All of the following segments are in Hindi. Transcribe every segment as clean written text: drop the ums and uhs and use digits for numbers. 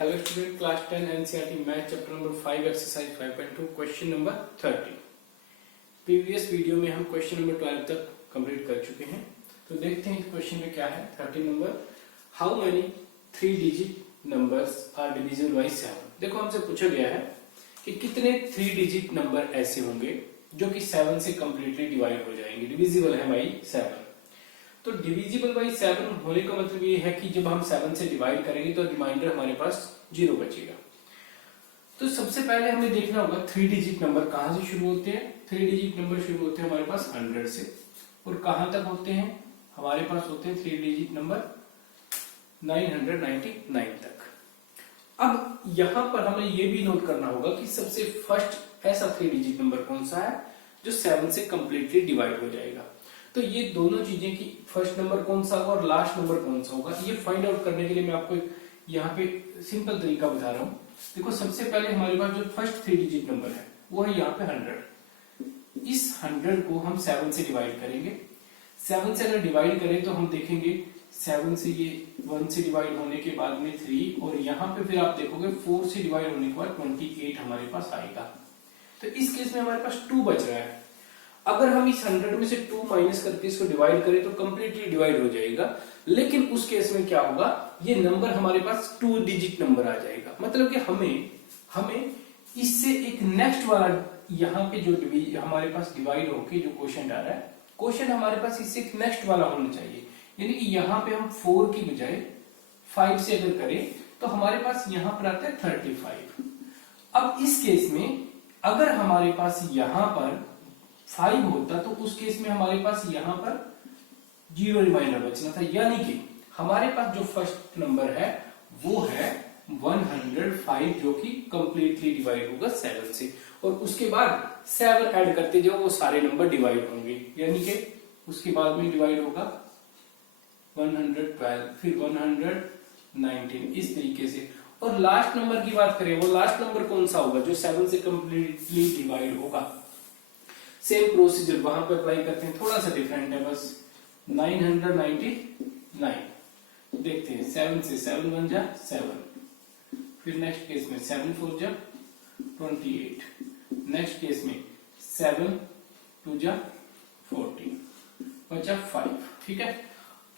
Hello student, class 10 NCERT math chapter number 5 exercise 5.2 question number 30। Previous video में हम क्वेश्चन नंबर 12 तक कंप्लीट कर चुके हैं। तो देखते हैं इस क्वेश्चन में क्या है। 30 number, how many 3 digit numbers are divisible by 7। देखो हमसे पूछा गया है कि कितने 3 डिजिट नंबर ऐसे होंगे जो कि 7 से कंप्लीटली डिवाइड हो जाएंगे, डिविजिबल है बाई 7। तो डिविजिबल बाई 7 होने का मतलब ये है कि जब हम 7 से डिवाइड करेंगे तो रिमाइंडर हमारे पास 0 बचेगा। तो सबसे पहले हमें देखना होगा 3 डिजिट नंबर कहां से शुरू होते हैं। 3 डिजिट नंबर शुरू होते हैं हमारे पास 100 से, और कहां तक होते हैं हमारे पास होते हैं 3 डिजिट नंबर 999 तक। अब यहां पर हमें यह भी नोट करना होगा कि सबसे फर्स्ट ऐसा 3 डिजिट नंबर कौन सा है जो 7 से कंप्लीटली डिवाइड हो जाएगा। तो ये दोनों चीजें कि फर्स्ट नंबर कौन सा होगा और लास्ट नंबर कौन सा होगा, ये फाइंड आउट करने के लिए मैं आपको यहाँ पे सिंपल तरीका बता रहा हूँ। देखो सबसे पहले हमारे पास जो फर्स्ट 3 डिजिट नंबर है वो है यहाँ पे 100। इस 100 को हम 7 से डिवाइड करेंगे। 7 से अगर डिवाइड करें तो हम देखेंगे 7 से ये 1 से डिवाइड होने के बाद में 3, और यहाँ पे फिर आप देखोगे 4 से डिवाइड होने के बाद 28 हमारे पास आएगा। तो इस केस में हमारे पास 2 बच रहा है। अगर हम इस 100 में से 2 माइनस करके इसको डिवाइड करें तो कंप्लीटली डिवाइड हो जाएगा, लेकिन उस केस में क्या होगा, ये नंबर हमारे पास 2 डिजिट नंबर आ जाएगा। मतलब कि हमें इससे एक नेक्स्ट वाला यहाँ पे जो हमारे पास डिवाइड होके जो क्वेश्चन आ रहा है, क्वेश्चन हमारे पास इससे एक नेक्स्ट वाला होना चाहिए। यानी कि यहाँ पे हम 4 की बजाय 5 से अगर करें तो हमारे पास यहाँ पर आता है 35। अब इस केस में अगर हमारे पास यहाँ पर 5 होता तो उस केस में हमारे पास यहां पर 0 रिमाइंडर बचना था। यानी कि हमारे पास जो फर्स्ट नंबर है वो है 105 जो कि कंप्लीटली डिवाइड होगा 7 से, और उसके बाद 7 ऐड करते जाओ वो सारे नंबर डिवाइड होंगे। यानी कि उसके बाद में डिवाइड होगा 112, फिर 119, इस तरीके से। और लास्ट नंबर की बात करें, वो लास्ट नंबर कौन सा होगा जो 7 से कंप्लीटली डिवाइड होगा। सेम प्रोसीजर वहां पर अप्लाई करते हैं, थोड़ा सा डिफरेंट है बस। 999 देखते हैं, 7 से 7 बन जा 7, फिर नेक्स्ट केस में 7 4 जा 28, नेक्स्ट केस में 7 2 जा 14, बचा 5। ठीक है।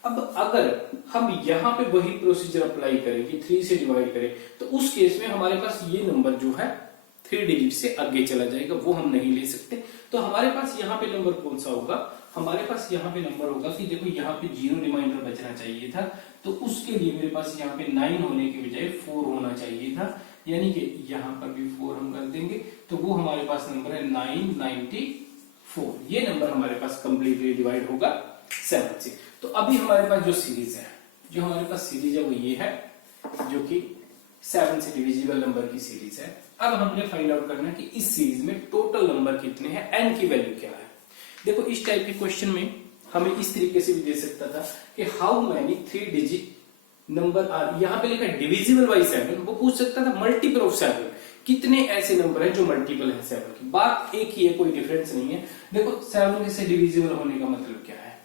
अब अगर हम यहां पे वही प्रोसीजर अप्लाई करें कि 3 से डिवाइड करें तो उस केस में हमारे पास ये नंबर जो है 3 डिजिट से आगे चला जाएगा, वो हम नहीं ले सकते। तो हमारे पास यहाँ पे नंबर कौन सा होगा, हमारे पास यहाँ पे नंबर होगा कि देखो यहाँ पे 0 रिमाइंडर बचना चाहिए था, तो उसके लिए मेरे पास यहाँ पे 9 होने के बजाय 4 होना चाहिए था। यानी कि यहाँ पर भी 4 हम कर देंगे, तो वो हमारे पास नंबर है 994। ये नंबर हमारे पास कंप्लीटली डिवाइड होगा 7 से। तो अभी हमारे पास जो सीरीज है, जो हमारे पास सीरीज है वो ये है, जो कि 7 से डिविजिबल नंबर की सीरीज है। अब हमने फाइंड आउट करना है कि इस सीरीज में टोटल नंबर कितने हैं, n की वैल्यू क्या है। देखो इस टाइप के क्वेश्चन में हमें इस तरीके से भी दे सकता था कि how many 3 digit number are, यहाँ पे लिखा है डिविजिबल बाई 7, वो पूछ सकता था मल्टीपल ऑफ 7, कितने ऐसे नंबर है जो मल्टीपल है 7 की। बात एक ही है, कोई डिफरेंस नहीं है। देखो 7 से डिविजिबल होने का मतलब क्या है,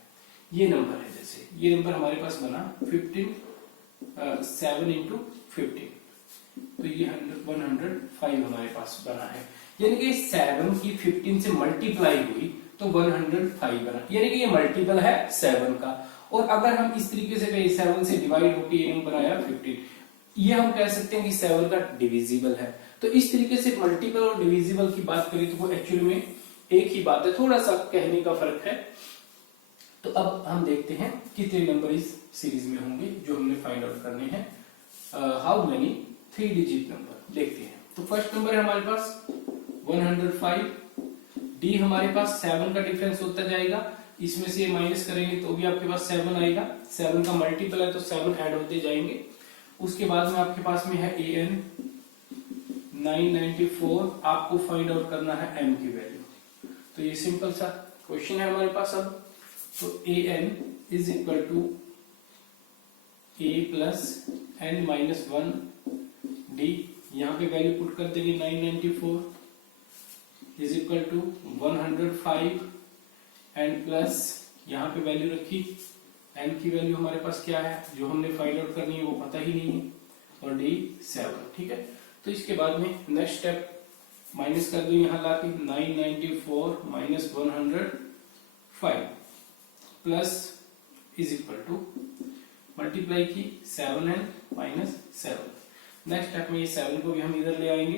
ये नंबर है, जैसे ये नंबर हमारे पास बना 15, 7 इंटू 15, तो ये 105 हमारे पास बना है। यानी कि 7 की 15 से मल्टीप्लाई हुई तो 105 बना, यानी कि ये मल्टीपल है 7 का। और अगर हम इस तरीके से कहें 7 से डिवाइड होकर ये नंबर आया 15, ये हम कह सकते हैं कि 7 का डिविजिबल है। तो इस तरीके से मल्टीपल और डिविजिबल की बात करें तो वो एक्चुअली में एक ही बात है, थोड़ा सा कहने का फर्क है। तो अब हम देखते हैं कितने नंबर इस सीरीज में होंगे जो हमने फाइंड आउट करने हैं। हाउ मेनी 3 डिजिट नंबर देखते हैं। तो फर्स्ट नंबर है हमारे पास 105, डी हमारे पास 7 का डिफरेंस होता जाएगा, इसमें से माइनस करेंगे तो भी आपके पास 7 आएगा। 7 का मल्टीपल है तो 7 ऐड होते जाएंगे। उसके बाद में आपके पास में है an 994, आपको फाइंड आउट करना है m की वैल्यू। तो ये सिंपल सा क्वेश्चन है हमारे पास। अब तो an is equal to a plus n minus 1 d, यहाँ पे वैल्यू पुट कर देंगे 994 is equal to 105 and plus यहाँ पे वैल्यू रखी, n की वैल्यू हमारे पास क्या है जो हमने फाइंड आउट करनी है वो पता ही नहीं है, और D7, ठीक है। तो इसके बाद में नेक्स्ट स्टेप माइनस कर दो यहाँ लाके 994 minus 105 plus is equal to multiply की 7n माइनस 7। नेक्स्ट स्टेप में ये 7 को भी हम इधर ले आएंगे,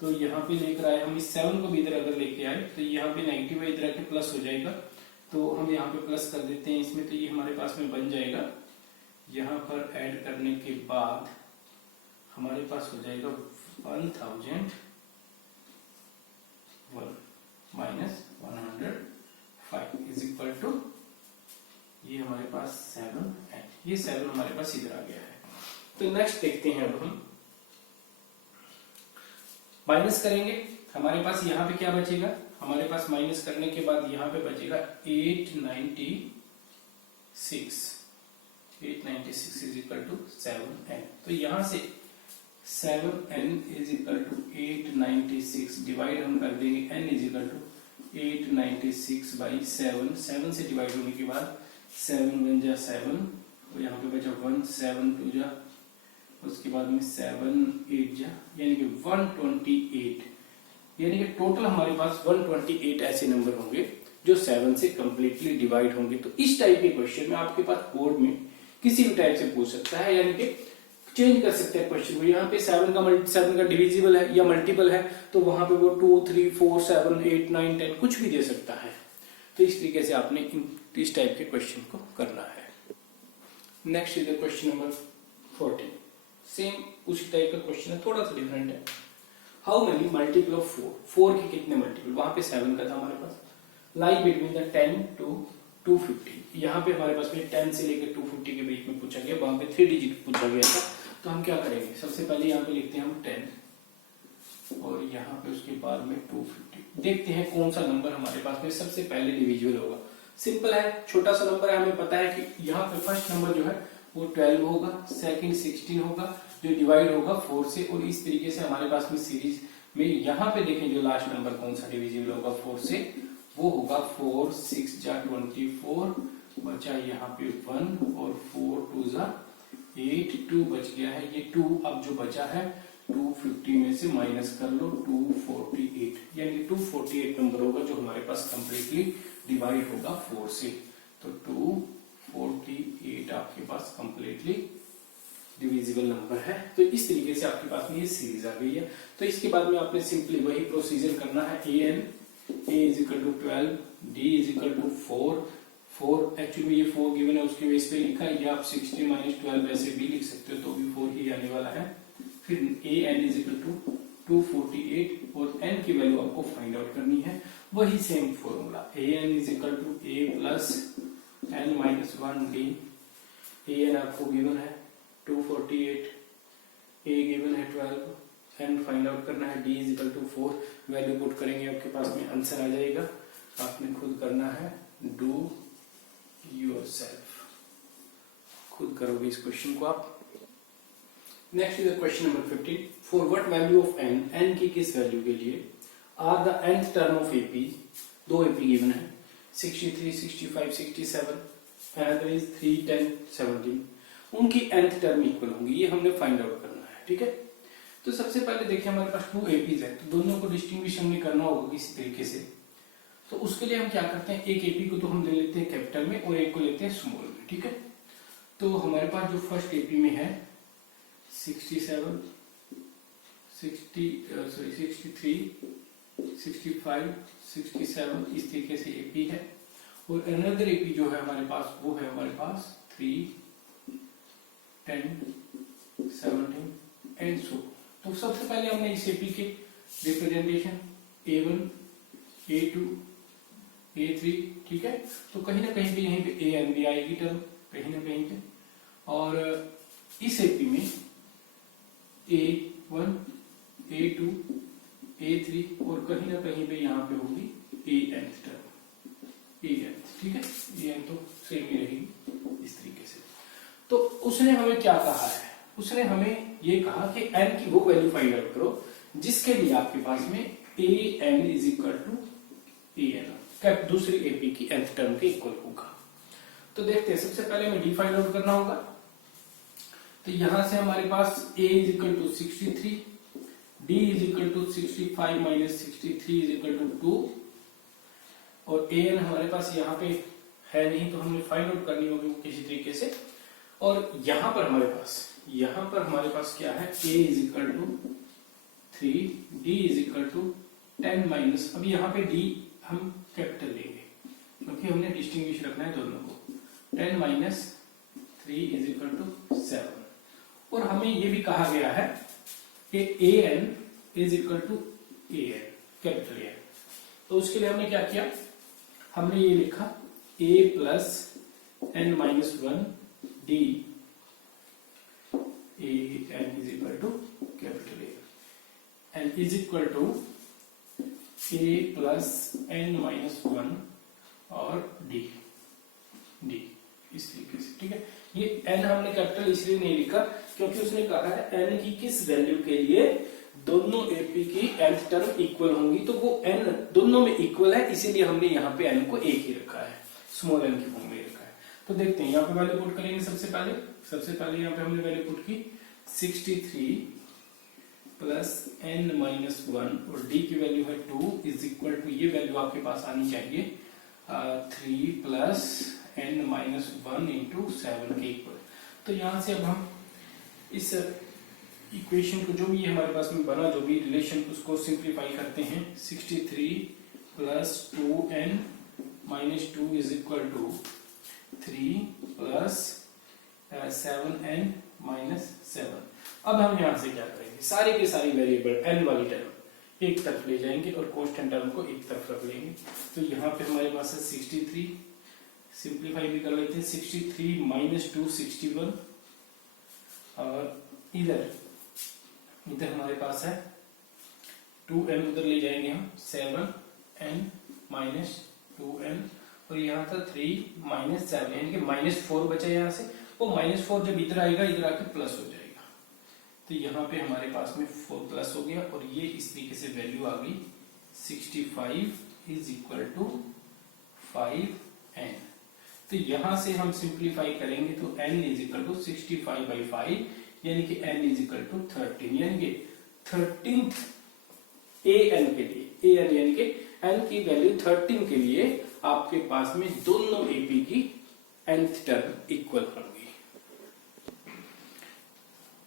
तो यहाँ पे लेकर आए हम इस 7 को भी इधर अगर लेके आए तो यहाँ पे नेगेटिव है, इधर आके प्लस हो जाएगा, तो हम यहाँ पे प्लस कर देते हैं इसमें, तो ये हमारे पास में बन जाएगा। यहाँ पर ऐड करने के बाद हमारे पास हो जाएगा 1001 माइनस 105 इज इक्वल टू ये हमारे पास 7 है, ये 7 हमारे पास इधर आ गया है। तो नेक्स्ट देखते हैं, अब हम माइनस करेंगे। हमारे पास यहाँ पे क्या बचेगा, हमारे पास माइनस करने के बाद यहाँ पे बचेगा 896 इज इक्वल टू 7n। तो यहाँ से 7n is equal to 896 divide हम कर देंगे n is equal to 896 by 7। 7 से डिवाइड होने के बाद 7 1 जा 7, और यहाँ पे बचा 1, 7 2 जा, उसके बाद में 7 8 जा, यानी कि 128, यानी कि टोटल हमारे पास 128 ऐसे नंबर होंगे जो 7 से कंप्लीटली डिवाइड होंगे। तो इस टाइप के क्वेश्चन में आपके पास बोर्ड में किसी भी टाइप से पूछ सकता है, यानी कि चेंज कर सकते हैं क्वेश्चन को। यहाँ पे 7 का डिविजिबल है या मल्टीपल है, तो वहां पे वो 2 3 4 7 8 9 10 कुछ भी दे सकता है। तो इस तरीके से आपने इस टाइप के क्वेश्चन को करना है। Next is the question number 14। Same उसी टाइप का क्वेश्चन है, थोड़ा सा डिफरेंट है। हाउ मेनी मल्टीपल ऑफ 4 के कितने मल्टीपल, वहां पे 7 का था हमारे पास, लाई बिटवीन द 10 to 250। यहाँ पे हमारे पास में 10 से लेकर 250 के बीच में पूछा गया, वहां पे 3 डिजिट पूछा गया था। तो हम क्या करेंगे, सबसे पहले यहाँ पे लिखते हैं हम 10 और यहाँ पे उसके बाद में 250। देखते हैं कौन सा नंबर हमारे पास में सबसे पहले डिविजिबल होगा। सिंपल है, छोटा सा नंबर है, हमें पता है कि यहाँ पे फर्स्ट नंबर जो है वो 12 होगा, सेकंड 16 होगा, जो डिवाइड होगा 4 से। और इस तरीके से हमारे पास में सीरीज में यहाँ पे देखें जो लास्ट नंबर कौन सा डिविजिबल होगा 4 से, वो होगा 4 6 जा 24, बचा यहाँ पे 1 और 4 2 जा 8, 2 बच गया है। ये 2 अब जो बचा है 250 में से माइनस कर लो, 248, यानी कि 248 नंबर होगा जो हमारे पास कंप्लीटली डिवाइड होगा 4 से। तो 248 आपके पास कंप्लीटली डिविजिबल नंबर है। तो इस तरीके से आपके पास में ये सीरीज आ गई है। तो इसके बाद में आपने सिंपली वही प्रोसीजर करना है। a is equal to 12, d is equal to 4 actually ये 4 गिवन है उसके बेस पे लिखा है, या आप 16 माइनस 12 ऐसे भी लिख सकते हो, तो भी 4 ही आने वाला है। फिर an इज इक्वल टू 248 और n की वैल्यू आपको फाइंड आउट करनी है, वही same formula an is equal to a plus n minus 1d। an आपको गिवन है 248, a गिवन है 12, n फाइंड आउट करना है, d is equal to 4, value put करेंगे आपके पास में आंसर आ जाएगा। आपने खुद करना है, डू योरसेल्फ, खुद करोगे इस क्वेश्चन को आप। Next is question number 15। For what value of n की किस वैल्यू के लिए are the nth term of AP, दो AP गिवन है 63 65 67, अनदर इज 3 10 17, उनकी nth टर्म इक्वल होंगी, ये हमने फाइंड आउट करना है। ठीक है, तो सबसे पहले देखिए हमारे पास 2 APs है, तो दोनों को डिस्टिंग्विश हमने करना होगा किसी तरीके से। तो उसके लिए हम क्या करते हैं, एक AP को तो हम ले लेते हैं कैपिटल में और एक को लेते हैं स्मॉल में। ठीक है, तो हमारे पास जो फर्स्ट AP में है 67 63 65 67, इस तरीके से AP है। और अनदर AP जो है हमारे पास वो है हमारे पास 3 10 17 एंड सो। तो सबसे पहले हमने इस AP के रिप्रेजेंटेशन A1 A2 A3, ठीक है, तो कहीं ना कहीं पे यहीं पे AN भी आएगी टर्म कहीं ना कहीं पे, और इस AP में A1 A2 A3 और कहीं ना कहीं पे यहाँ पे होगी AN टर्म AN। ठीक है, AN तो सेम ही रहेगी इस तरीके से। तो उसने हमें क्या कहा है, उसने हमें ये कहा कि n की वो वैल्यू फाइंड आउट करो जिसके लिए आपके पास में AN is equal to AN cap दूसरी AP की nth टर्म के इक्वल होगा। तो देखते हैं, सबसे पहले हमें D फाइंड आउट करना होगा। तो यहां से हमारे पास a is equal to 63, d is equal to 65 minus 63 is equal to 2, और an हमारे पास यहाँ पे है नहीं तो हमने फाइंड आउट करनी होगी वो किसी तरीके से। और यहाँ पर हमारे पास क्या है, a is equal to 3, d is equal to 10 minus, अब यहाँ पे d हम कैपिटल लेंगे क्योंकि हमने डिस्टिंग्विश रखना है दोनों को, 10 माइनस 3 इज इक्वल टू 7। और हमें ये भी कहा गया है कि an is equal to an, capital A। तो उसके लिए हमने क्या किया, हमने ये लिखा a plus n minus 1 d an is equal to capital A and is equal to a plus n minus 1 और d इस तरीके से, ठीक है। ये n हमने कैपिटल इसलिए नहीं लिखा क्योंकि उसने कहा है n की किस वैल्यू के लिए दोनों AP की nth टर्म इक्वल होंगी, तो वो n दोनों में इक्वल है, इसीलिए हमने यहाँ पे n को एक ही रखा है, स्मॉल n की फॉर्म में रखा है। तो देखते हैं यहाँ पे वैल्यू पुट करेंगे। सबसे पहले यहाँ पे हमने वैल्यू पुट की 63 प्लस n माइनस 1 और d की वैल्यू है 2 इज इक्वल टू, ये वैल्यू आपके पास आनी चाहिए 3 प्लस n माइनस 1 इंटू 7 के इक्वल। तो यहाँ से अब हम इस इक्वेशन को जो भी हमारे पास में बना, जो भी रिलेशन, उसको सिंप्लीफाई करते हैं। 63 plus 2n minus 2 is equal to 3 plus 7n minus 7। अब हम यहाँ से क्या करेंगे, सारे के सारी वेरिएबल n वाली टर्म एक तरफ ले जाएंगे और कांस्टेंट टर्म को एक तरफ रख लेंगे। तो यहाँ पे हमारे पास है 63, सिंप्लीफाई भी कर लेते हैं, 63 माइनस 2 61, और इधर हमारे पास है 2n, उधर ले जाएंगे हम 7n माइनस 2n, और यहाँ था 3 माइनस 7, यानी कि माइनस 4 बचा यहाँ से। वो माइनस 4 जब इधर आएगा, इधर आके प्लस हो जाएगा, तो यहाँ पे हमारे पास में 4 प्लस हो गया, और ये इस तरीके से वैल्यू आ गई 65 इज इक्वल टू 5n। तो यहां से हम सिंप्लीफाई करेंगे तो n is equal to 65 by 5, यानी कि n इज इक्वल टू 13, यानी कि 13th an के लिए, an यानी कि n की वैल्यू 13 के लिए आपके पास में दोनों AP की nth टर्म इक्वल होंगी।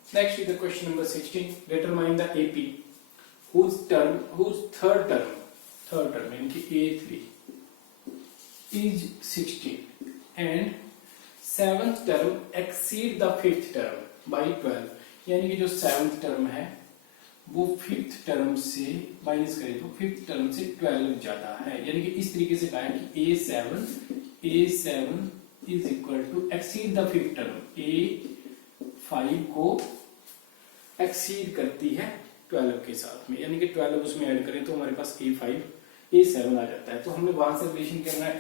Next is the question number 16, determine the AP whose third term यानी कि A3 is 16 and seventh term exceed the fifth term by 12, यानी कि जो सेवंथ टर्म है वो फिफ्थ टर्म से माइनस करें तो फिफ्थ टर्म से 12 ज्यादा है, यानी कि इस तरीके से कहा है कि A7 is equal to exceed the fifth term, A5 को एक्सीड करती है 12 के साथ में, यानी कि 12 उसमें ऐड करें तो हमारे पास A7 आ जाता है। तो हमने वहां से रिलेशन करना है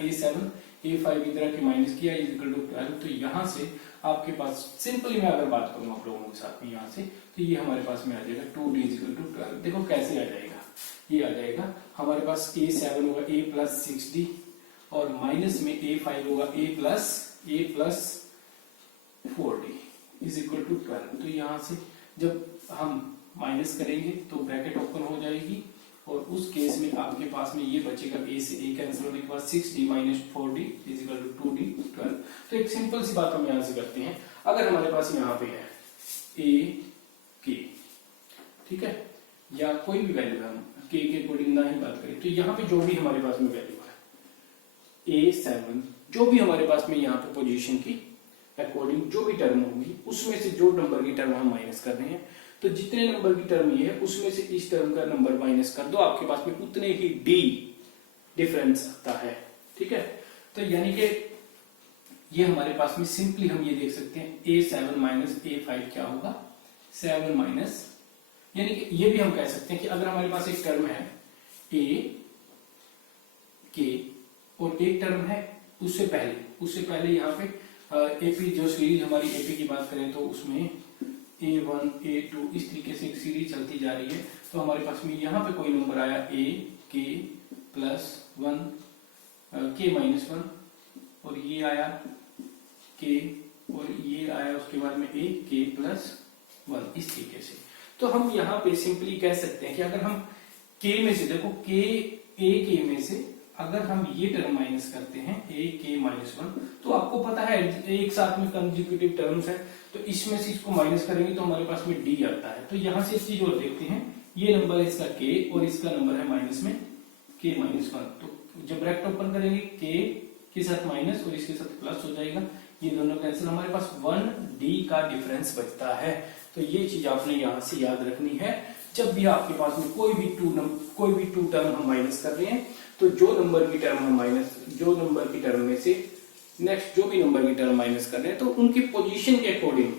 A5 इधर के माइनस किया इज इक्वल टू 12, तो यहाँ से आपके पास सिंपली मैं अगर बात करूं आप लोगों के साथ में यहाँ से, तो ये हमारे पास में आ जाएगा 2d इज इक्वल टू 12। देखो कैसे आ जाएगा, ये आ जाएगा हमारे पास A7 होगा A प्लस 6d, और माइनस में A5 होगा A plus 4d is equal to 12। तो यहाँ से जब हम माइनस करेंगे तो ब्रैकेट ओपन हो जाएगी, और उस केस में आपके पास में ये बचेगा A से A कैंसिल होने के बाद 6d minus 4d is equal to 2d 12। तो एक सिंपल सी बात हम यहाँ से करते हैं, अगर हमारे पास यहाँ पे है A K, ठीक है, या कोई भी वैल्यू हम K के अकॉर्डिंग ना ही बात करें, तो यहाँ पे जो भी हमारे पास में वैल्यू है A7, जो भी हमारे पास में यहाँ पे पोजीशन की अकॉर्डिंग जो भी टर्म होगी उसमें से जो नंबर की टर्म हम माइनस कर रहे हैं, तो जितने नंबर की टर्म ये है उसमें से इस टर्म का नंबर माइनस कर दो, आपके पास में उतने ही d डिफरेंस आता है, ठीक है। तो यानी कि ये हमारे पास में सिंपली हम ये देख सकते हैं A7 माइनस A5 क्या होगा, 7 माइनस, यानी कि ये भी हम कह सकते हैं कि अगर हमारे पास एक टर्म है A K और एक टर्म है उससे पहले यहाँ पे AP जो सीरीज हमारी AP की बात करें तो उसमें A1 A2 इस तरीके से एक सीरीज चलती जा रही है, तो हमारे पास में यहाँ पे कोई नंबर आया A K plus 1 K minus 1, और ये आया K और ये आया उसके बाद में a k प्लस 1 इस तरीके से। तो हम यहाँ पे सिंपली कह सकते हैं कि अगर हम k में से देखो a k में से अगर हम ये टर्म माइनस करते हैं a k माइनस 1, तो आपको पता है एक साथ में कंसेक्यूटिव टर्म्स है, तो इसमें से इसको माइनस करेंगे तो हमारे पास में d आता है। तो यहाँ से एक चीज और देखते हैं, ये नंबर है इसका k और इसका नंबर है माइनस में k माइनस 1। तो जब ब्रैकेट ओपन करेंगे k के साथ माइनस और इसके साथ प्लस हो जाएगा, ये दोनों कैंसिल, हमारे पास 1d का डिफरेंस बचता है। तो ये चीज आपने यहाँ से याद रखनी है, जब भी आपके पास में कोई भी टू टर्म हम माइनस कर रहे हैं, तो जो नंबर की टर्म में से नेक्स्ट जो भी नंबर की टर्म माइनस कर रहे हैं, तो उनकी पोजीशन के अकॉर्डिंग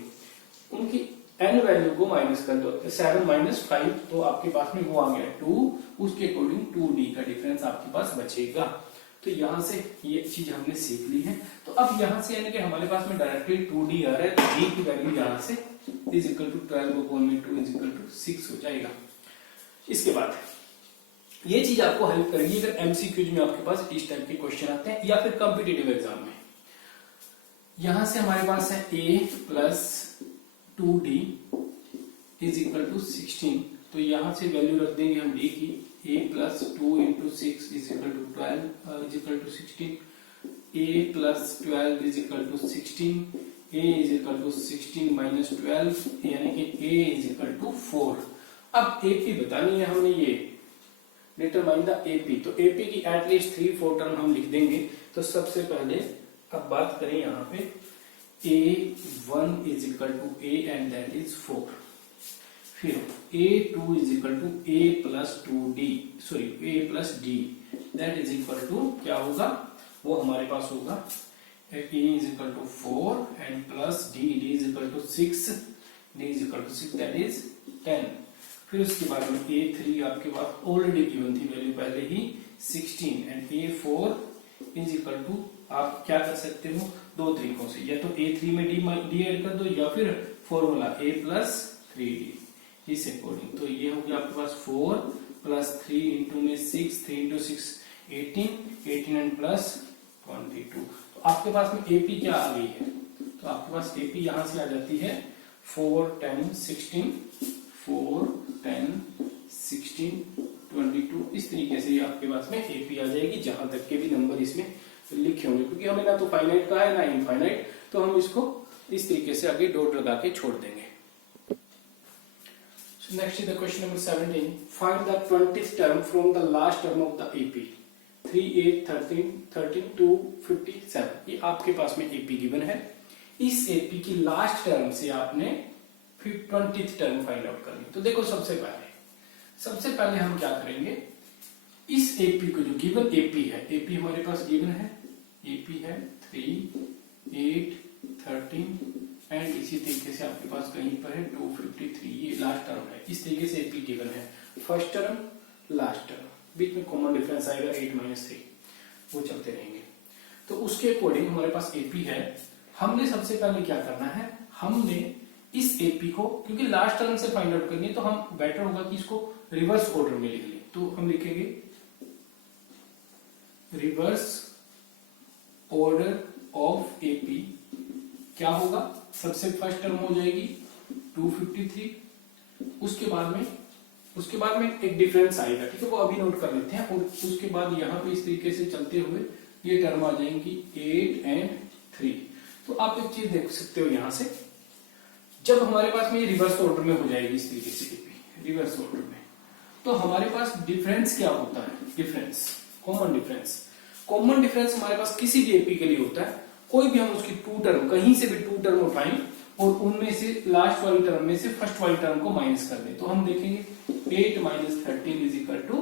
उनकी n वैल्यू को माइनस कर दो। 7 माइनस 5, तो आपके पास में वो आ गया 2, उसके अकॉर्डिंग 2d का डिफरेंस आपके पास बचेगा। तो यहाँ से ये चीज हमने सीख ली है। तो अब यहाँ से यानी कि हमारे पास में डायरेक्टली 2d आ रहा है, तो d की वैल्यू यहाँ से is equal to 12/2 is equal to 6 हो जाएगा। इसके बाद ये चीज आपको हेल्प करेगी अगर एमसीक्यूज में आपके पास इस टाइप के क्वेश्चन आते हैं या फिर कॉम्पिटिटिव एग्जाम में। यहां से हमारे पास है a plus 2d is equal to 16, तो यहां से वैल्यू रख देंगे हम d की, a plus 2 into 6 is equal to 12 is equal to 16, a plus 12 is equal to 16, a is equal to 16 minus 12 यानी कि a इज इक्वल टू 4। अब AP बतानी है हमने, ये डिटरमाइन द AP, तो AP की एटलीस्ट 3-4 टर्म हम लिख देंगे। तो सबसे पहले अब बात करें यहाँ पे A1 is equal to A and that is 4, फिर A2 is equal to A plus 2D sorry A plus D that is equal to क्या होगा, वो हमारे पास होगा A is equal to 4 and plus D is equal to 6, D is equal to 6 that is 10। फिर उसके बाद में A3 आपके पास ऑलरेडी गिवन थी वैल्यू पहले ही 16 and A4 is equal to, आप क्या कर सकते हो दो तरीकों से, या तो A3 में D ऐड कर दो या फिर फॉर्मूला A प्लस 3D इस अकॉर्डिंग। तो ये हो गया आपके पास 4 प्लस 3 इंटू में 6, 3 इंटू 6 18 एंड प्लस 22। तो आपके पास में AP क्या आ गई है, तो आपके पास AP यहां से आ जाती है 4 10 16 4 10 16 22, इस तरीके से आपके पास में AP आ जाएगी जहां तक के भी नंबर इसमें लिखे होंगे, क्योंकि हमें ना तो फाइनाइट का है ना इनफाइनाइट, तो हम इसको इस तरीके से आगे डॉट लगा के छोड़ देंगे। So next is the question number 17. Find the 20th term from the last term of the AP. 3 8 13 13 2 57, ये आपके पास में AP गिवन है। इस AP की लास्ट टर्म से आपने फिर 20th टर्म फाइंड आउट करनी। तो देखो सबसे पहले हम क्या करेंगे, इस AP को जो गिवन AP है, AP हमारे पास गिवन है, AP है 3 8 13 एंड इसी तरीके से आपके पास कहीं पर है 253, ये लास्ट टर्म है। इस तरीके से AP गिवन है, फर्स्ट टर्म लास्ट टर्म, बीच में कॉमन डिफरेंस आएगा 8 - 3, वो चलते रहेंगे। तो उसके अकॉर्डिंग हमारे पास AP है। हमने सबसे पहले क्या करना है, हमने इस AP को, क्योंकि लास्ट टर्म से फाइंड आउट करनी है, तो हम बेटर होगा कि इसको रिवर्स ऑर्डर में लिख लें। तो हम लिखेंगे रिवर्स ऑर्डर ऑफ AP क्या होगा, सबसे फर्स्ट टर्म हो जाएगी 253, उसके बाद में एक डिफरेंस आएगा, ठीक है, वो अभी नोट कर लेते हैं। और उसके बाद यहाँ पे इस तरीके से चलते हुए ये टर्म आ जाएंगी 8 एंड 3। तो आप एक चीज देख सकते हो यहाँ से, जब हमारे पास में ये रिवर्स ऑर्डर में हो जाएगी इस तरीके से AP रिवर्स ऑर्डर में, तो हमारे पास डिफरेंस क्या होता है, डिफरेंस कॉमन डिफरेंस हमारे पास किसी भी AP के लिए होता है। कोई भी हम उसकी टू टर्म, कहीं से भी टू टर्म उठाएं और उनमें से लास्ट वाली टर्म में से फर्स्ट वाली टर्म को माइनस कर दें, तो हम देखेंगे 8 - 13 इज इक्वल टू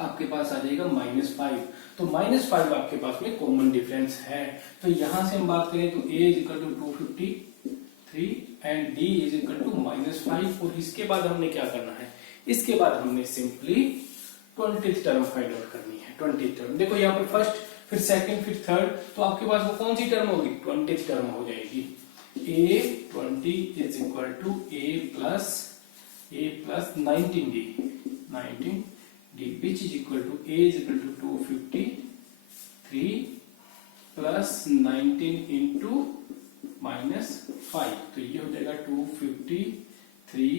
आपके पास आ जाएगा -5। तो -5 आपके पास में कॉमन डिफरेंस है। तो यहां से हम बात करें तो A is equal to 253 and D is equal to -5। और इसके बाद हमने क्या करना है, इसके बाद हमने simply 20th term find out करनी है। 20th टर्म देखो यहाँ पे फर्स्ट, फिर सेकंड, फिर थर्ड, तो आपके पास वो कौन सी टर्म होगी, 20th टर्म हो जाएगी। A20 is equal to A plus 19D which is equal to A is equal to 253 plus 19 into -5, तो ये हो जाएगा 253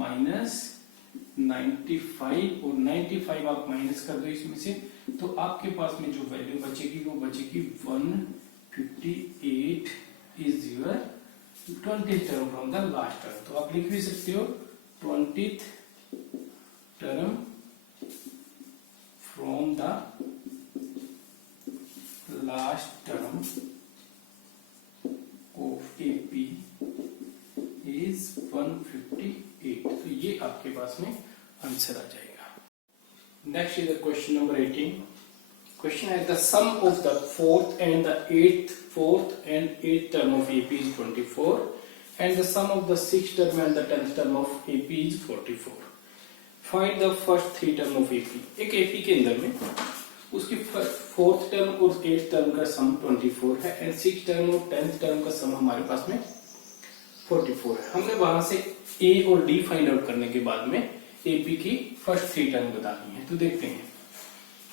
माइनस 95, और 95 आप माइनस कर दो इसमें से, तो आपके पास में जो वैल्यू बचेगी वो बचेगी 158 is your 20th term from the last term. तो आप लिख भी सकते हो 20th term from the last term of AP is 158। तो ये आपके पास में आंसर आ जाएगा। Next is the question number 18। Question है the sum of the fourth and eighth term of AP is 24 and the sum of the sixth term and the 10th term of AP is 44. Find the first three term of AP। एक AP के अंदर में उसकी फोर्थ टर्म और एट्थ टर्म का सम 24 है एंड सिक्स टर्म और 10th टर्म का सम हमारे पास में 44 है। हमने वहां से A और D फाइंड आउट करने के बाद में AP की फर्स्ट थ्री टर्म बतानी है। तो देखते हैं,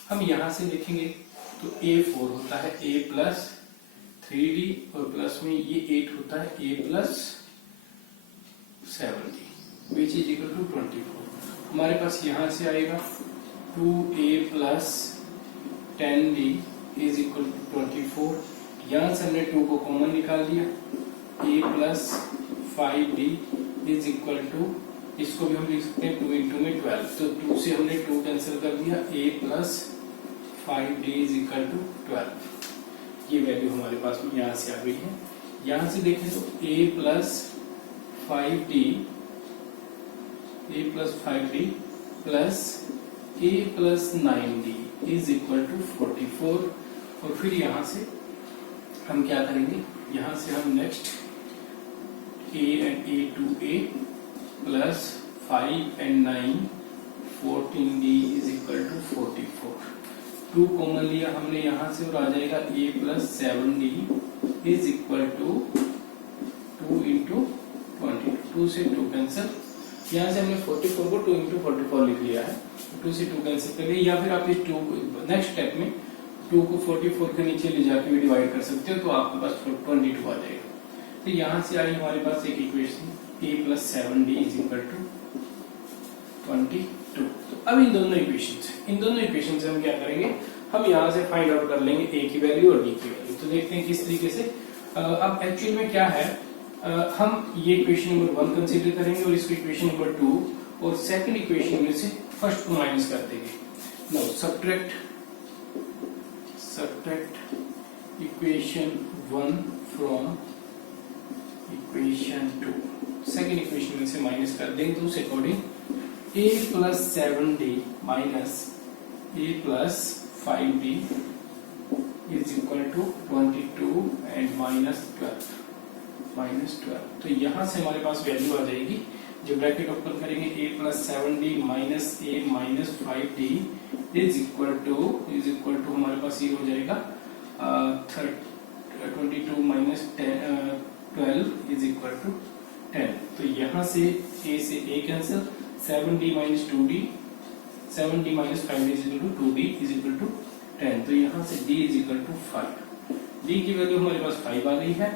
हम यहां से देखेंगे तो A4 होता है A प्लस 3D और प्लस में ये 8 होता है A plus 7D which is equal to 24। हमारे पास यहां से आएगा 2A plus 10D is equal to 24। यहां से हमने 2 को कॉमन निकाल लिया, A plus 5D is equal to, इसको भी हम लिख सकते हैं 2 इंटू में 12, तो 2 से हमने 2 कैंसिल कर दिया, A plus 5D is equal to 12। ये वैल्यू हमारे पास में यहाँ से आ गई है। यहाँ से देखें तो A plus 5D plus A plus 9D is equal to 44। और फिर यहाँ से हम क्या करेंगे, यहाँ से हम next A and A2A plus 5 and 9 14D is equal to 44। 2 common लिया हमने यहाँ से और आ जाएगा A plus 7D is equal to 2 into 20। 2 से 2 कैंसिल, यहाँ से हमने 44 को 2 इंटू 44 लिख लिया है, 2 से 2 कैंसिल कर लिया। या फिर आप इस 2 नेक्स्ट स्टेप में 2 को 44 के नीचे ले जाके भी डिवाइड कर सकते हो, तो आपके पास 22 आ जाएगा। तो यहाँ से आई हमारे पास एक equation A plus 7D is equal to 22। अब इन दोनों इक्वेशन से हम क्या करेंगे, हम यहाँ से फाइंड आउट कर लेंगे A की वैल्यू और D की वैल्यू। तो देखते हैं किस तरीके से। अब एक्चुअल में क्या है, हम ये इक्वेशन नंबर 1 कंसीडर करेंगे और इसको इक्वेशन नंबर 2 और सेकंड इक्वेशन में से फर्स्ट को माइनस कर देंगे। Now subtract equation 1 from equation 2, second equation में से माइनस कर देंगे। तो उस according A plus 7D minus A plus 5D is equal to 22 and minus 12। तो यहां से हमारे पास वैल्यू आ जाएगी, जो ब्रैकेट ओपन करेंगे A plus 7D minus A minus 5D is equal to हमारे पास ये हो जाएगा 22 माइनस 12 इज इक्वल टू 10। तो यहाँ से A cancel, 7D minus 2D, 7D minus 5D is equal to 2D is equal to 10। तो यहाँ से D is equal to 5। D की वैल्यू हमारे पास 5 आ गई है।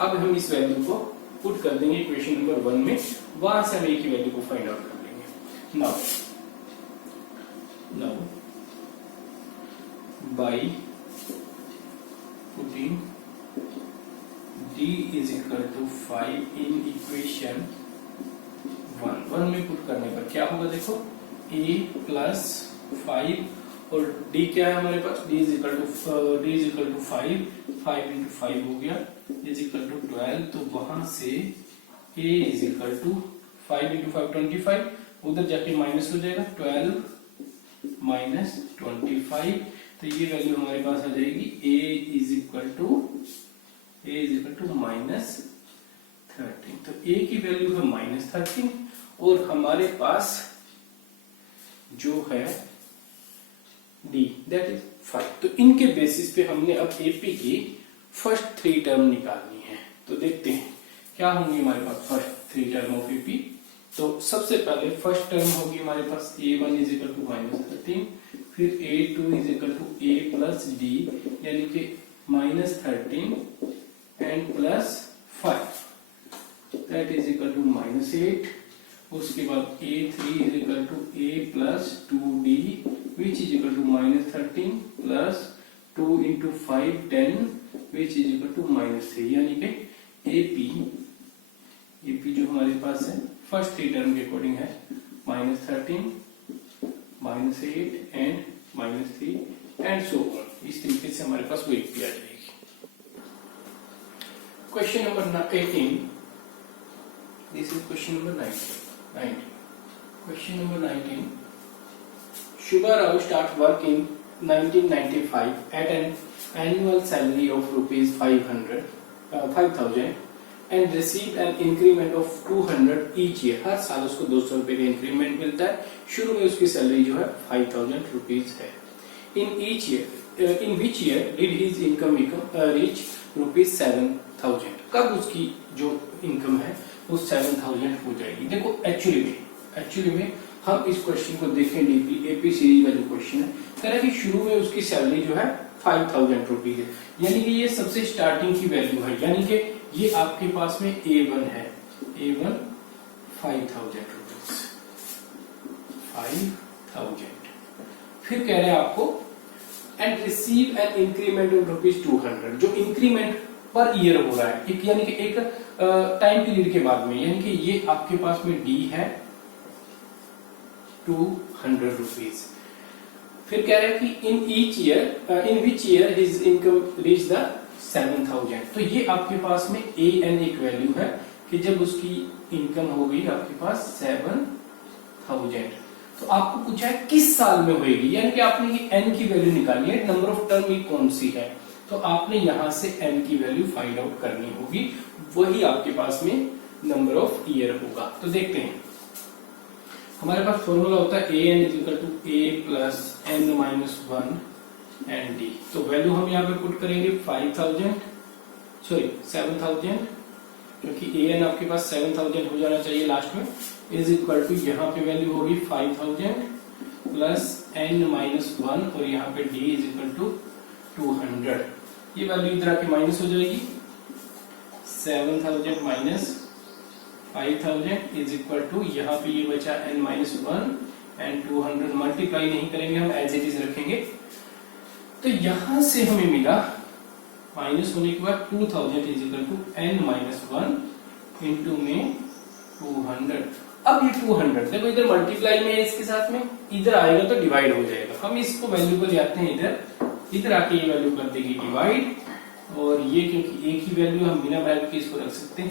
अब हम इस वैल्यू को पुट कर देंगे इक्वेशन नंबर 1 में, वहां से हम A की वैल्यू को फाइंड आउट कर लेंगे। Now by putting D is equal to 5 in equation 1 में पुट करने पर क्या होगा, देखो A प्लस 5 और D क्या है हमारे पास, D is equal to 5 into 5 हो गया इज इक्वल टू 12। तो वहां से A is equal to 5 into 5 25, उधर जाके माइनस हो जाएगा 12 माइनस 25। तो ये वैल्यू हमारे पास आ जाएगी A is equal to minus 13। तो A की वैल्यू है माइनस 13 और हमारे पास जो है D दैट इज 5। तो इनके बेसिस पे हमने अब AP की फर्स्ट थ्री टर्म निकालनी है। तो देखते हैं क्या होंगी हमारे पास first three term of AP। तो सबसे पहले फर्स्ट टर्म होगी हमारे पास A1 is equal to minus 13, फिर A2 is equal to A plus D यानी कि minus 13 and plus 5 that is equal to -8। उसके बाद A3 is equal to A plus 2D which is equal to -13 plus 2 into 5 10 which is equal to -3, यानी कि AP जो हमारे पास है फर्स्ट थ्री टर्म के अकॉर्डिंग है -13 -8 एंड -3 एंड सो ऑन। इस तरीके से हमारे पास वो AP आ जाएगी। Question number 18, this is question number 19। Question number 19. Shubha Rao start work in 1995 at an annual salary of rupees 5,000 and received an increment of 200 each year. हर साल उसको 200 रुपए का इंक्रीमेंट मिलता है। शुरू में उसकी सैलरी जो है 5,000 रुपीज है। In which year did his income reach rupees 7,000? कब उसकी जो इनकम है वो 7,000 हो जाएगी। देखो एक्चुअली में हम इस क्वेश्चन को देखें डीपली, एपी सीरीज का जो क्वेश्चन है कह रहा है कि शुरू में उसकी सैलरी जो है 5,000 रुपीज है, यानी कि ये सबसे स्टार्टिंग की वैल्यू है, यानी कि ये आपके पास में A1 है, A1 5,000 रुपीज 5,000। फिर कह रहे हैं आपको and receive an increment of rupees 200, जो इंक्रीमेंट पर ईयर हो रहा है, यानी कि एक टाइम पीरियड के बाद में, यानी कि ये आपके पास में डी है 200 रुपीज। फिर कह रहे हैं कि in which year his income reach the 7,000, तो ये आपके पास में AN एक वैल्यू है कि जब उसकी इनकम हो गई आपके पास 7,000, तो आपको पूछा है किस साल में होगी, यानी कि आपने ये N की वैल्यू निकाली है, नंबर ऑफ टर्म ये कौन सी है, तो आपने यहां से N की वैल्यू फाइंड आउट करनी होगी, वही आपके पास में नंबर ऑफ ईयर होगा। तो देखते हैं, हमारे पास फॉर्मूला होता है AN is equal to A plus N minus 1 and D। तो वैल्यू हम यहाँ पे पुट करेंगे 7,000, क्योंकि AN आपके पास 7,000 हो जाना चाहिए लास्ट में, इज इक्वल टू यहाँ पे वैल्यू होगी 5,000 प्लस N माइनस 1 और यहाँ पे D इज इक्वल टू 200। ये वैल्यू इधर आके माइनस हो जाएगी, 7,000 माइनस 5,000 इज इक्वल टू यहाँ पे ये बचा N माइनस 1 एंड 200, मल्टीप्लाई नहीं करेंगे हम, एज इट इज रखेंगे। तो यहां से हमें मिला माइनस होने के बाद 2,000 is equal to N minus 1 into में 200। अब ये 200 देखो इधर मल्टीप्लाई में है इसके साथ में, इधर आएगा तो डिवाइड हो जाएगा, हम इसको वैल्यू को ले आते हैं इधर आके ये वैल्यू कर देगी डिवाइड, और ये क्योंकि एक ही वैल्यू हम बिना ब्रैकेट के इसको रख सकते हैं,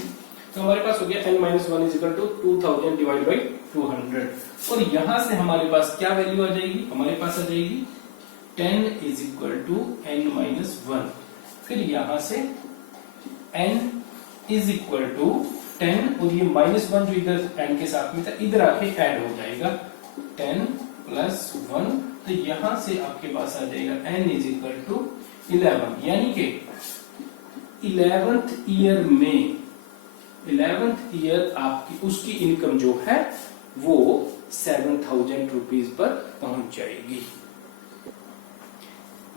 तो हमारे पास हो गया N minus 1 is equal to 2,000 divide by 200। और यहां से हमारे पास क्या वैल्यू आ जाएगी, हमारे पास आ जाएगी 10 is equal to N minus 1। फिर यहां से N इज इक्वल टू 10 और ये माइनस 1 जो इधर N के साथ में था इधर आके ऐड हो जाएगा 10 प्लस 1, तो यहां से आपके पास आ जाएगा N इज इक्वल टू 11, यानी कि 11th ईयर आपकी उसकी इनकम जो है वो 7,000 रुपीज पर पहुंच जाएगी।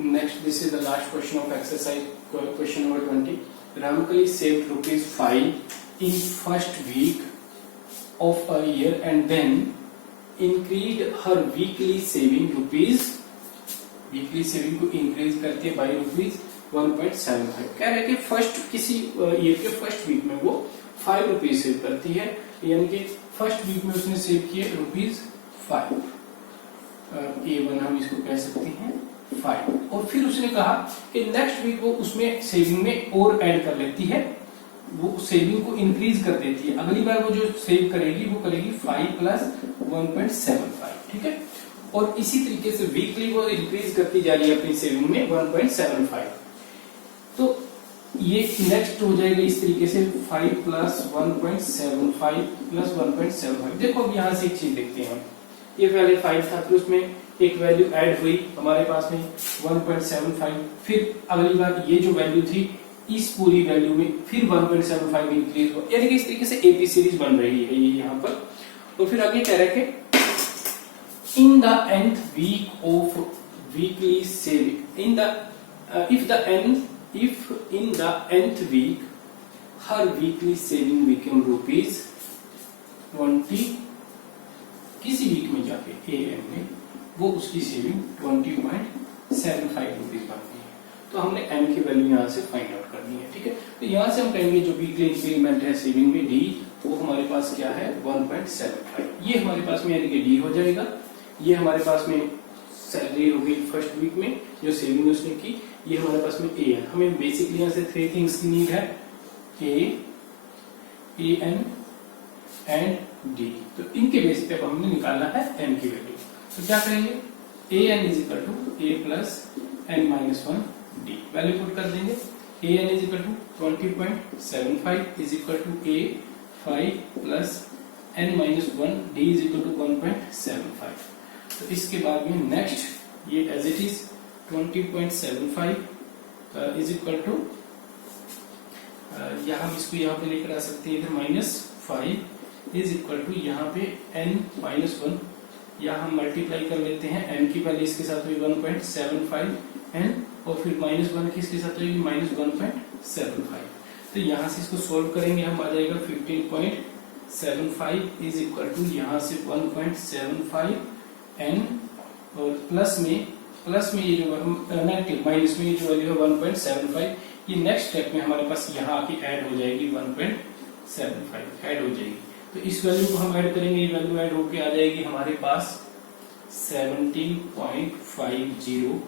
Next, this is the last question of exercise, question number 20। Ramkali saved rupees 5 in first week of a year and then increased her weekly saving को इंक्रीज करती है बाई रुपीज 1.75। कह रहे हैं कि किसी ईयर के फर्स्ट वीक में वो 5 रुपीज सेव करती है, यानी कि फर्स्ट वीक में उसने सेव किए रुपीज 5, A1 हम इसको कह सकते हैं 5, और फिर उसने कहा कि नेक्स्ट वीक वो उसमें सेविंग में और ऐड कर लेती है, वो सेविंग को इंक्रीज कर देती है, अगली बार वो जो सेव करेगी वो करेगी 5 प्लस 1.75, ठीक है। और इसी तरीके से वीकली वो इंक्रीज करती जा रही है अपनी सेविंग में 1.75, तो ये नेक्स्ट हो जाएगा इस तरीके से 5 प्लस 1.75 प्लस 1.75। देखो अब यहाँ से एक चीज देखते हैं हम, ये पहले 5 था फिर उसमें एक वैल्यू ऐड हुई हमारे पास में 1.75, फिर अगली बार ये जो वैल्यू थी इस पूरी वैल्यू में फिर 1.75 इंक्रीज हुआ, यानी कि इस तरीके से एपी सीरीज बन रही है ये यहाँ पर। और फिर आगे कह रहे हैं in the nth week of weekly saving, if in the nth week her weekly saving become ₹20, किसी वीक में जाके AM में वो उसकी सेविंग 20.75 रुपीज बनती है। तो हमने M की वैल्यू यहाँ से फाइंड आउट करनी है, ठीक है। तो यहाँ से हम कहेंगे जो वीकली इंक्रीमेंट है सेविंग में D, वो हमारे पास क्या है 1.75, ये हमारे पास में यानी कि D हो जाएगा। ये हमारे पास में सैलरी होगी फर्स्ट वीक में जो सेविंग उसने की, ये हमारे पास में A है। हमें बेसिकली यहाँ से 3 थिंग्स की नीड है, A, AN एंड D। तो इनके बेस पे अब हमने निकालना है M की वैल्यू। तो क्या करेंगे, AN is equal to A plus N-1D, value put कर देंगे। AN is equal to 20.75 is equal to A 5 plus N-1D is equal to 1.75। तो इसके बाद में नेक्स्ट ये as it is 20.75 is equal to, यहाँ हम इसको यहाँ पे लेकर आ सकते हैं, इधर -5 इज इक्वल टू यहाँ पे N-1, या हम मल्टीप्लाई कर लेते हैं। N की वैल्यू इसके साथ हुई 1.75 N, और फिर -1 की इसके साथ होगी -1.75। तो यहाँ से इसको सोल्व करेंगे, हम आ जाएगा 15.75 इज इक्वल टू यहाँ से 1.75 N, और प्लस में ये जो नेगेटिव माइनस में ये जो वैल्यू है 1.75, ये नेक्स्ट स्टेप में हमारे पास यहाँ आके ऐड हो जाएगी 1.75 ऐड हो जाएगी। तो इस वैल्यू को हम ऐड करेंगे, ये वैल्यू ऐड होके आ जाएगी हमारे पास 17.50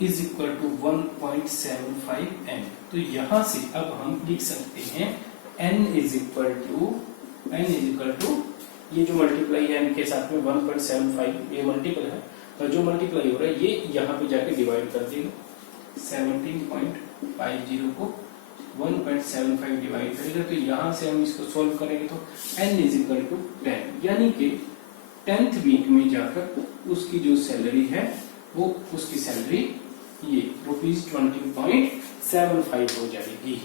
इज इक्वल टू 1.75 N। तो यहाँ से अब हम लिख सकते हैं N इज इक्वल टू ये जो मल्टीप्लाई है N के साथ में 1.75, ये मल्टीपल है, और जो मल्टीप्लाई हो रहा है ये यहाँ पे जाके डिवाइड कर देगा। 17.50 को 1.75 डिवाइड करेगा, तो यहाँ से हम इसको सोल्व करेंगे तो N इज इक्वल टू 10, यानी कि 10th वीक में जाकर उसकी जो सैलरी है वो उसकी सैलरी ये ₹20.75 हो जाएगी।